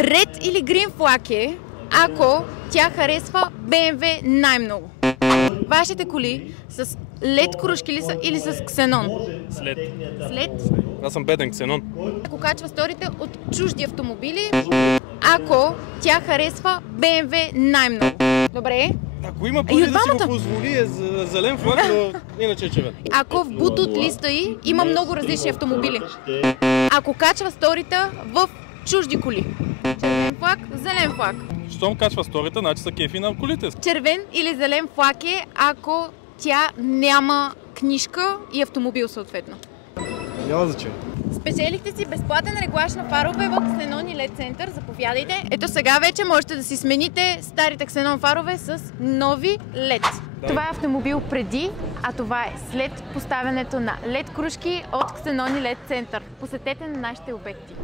Red или green флаг е, ако тя харесва BMW най-много. Вашите коли с LED кружки ли са или с ксенон? След. След? Аз съм беден ксенон. Ако качва сторите от чужди автомобили, ако тя харесва BMW най-много. Добре? Ако има пари да си го позволи е за зелен флаг, но иначе е червен. Ако в бутут листа й има много различни автомобили. Ако качва сторита в чужди коли. Червен флаг, зелен флаг. Щом качва сторите, значи са кефи на колите. Червен или зелен флаг е, ако тя няма книжка и автомобил съответно. Няма значение. Спечелихте си безплатен реглаж на фарове в Ксенон и LED Center. Заповядайте. Ето сега вече можете да си смените старите Ксенон фарове с нови LED. Да. Това е автомобил преди, а това е след поставянето на LED кружки от Ксенон и LED Center. Посетете на нашите обекти.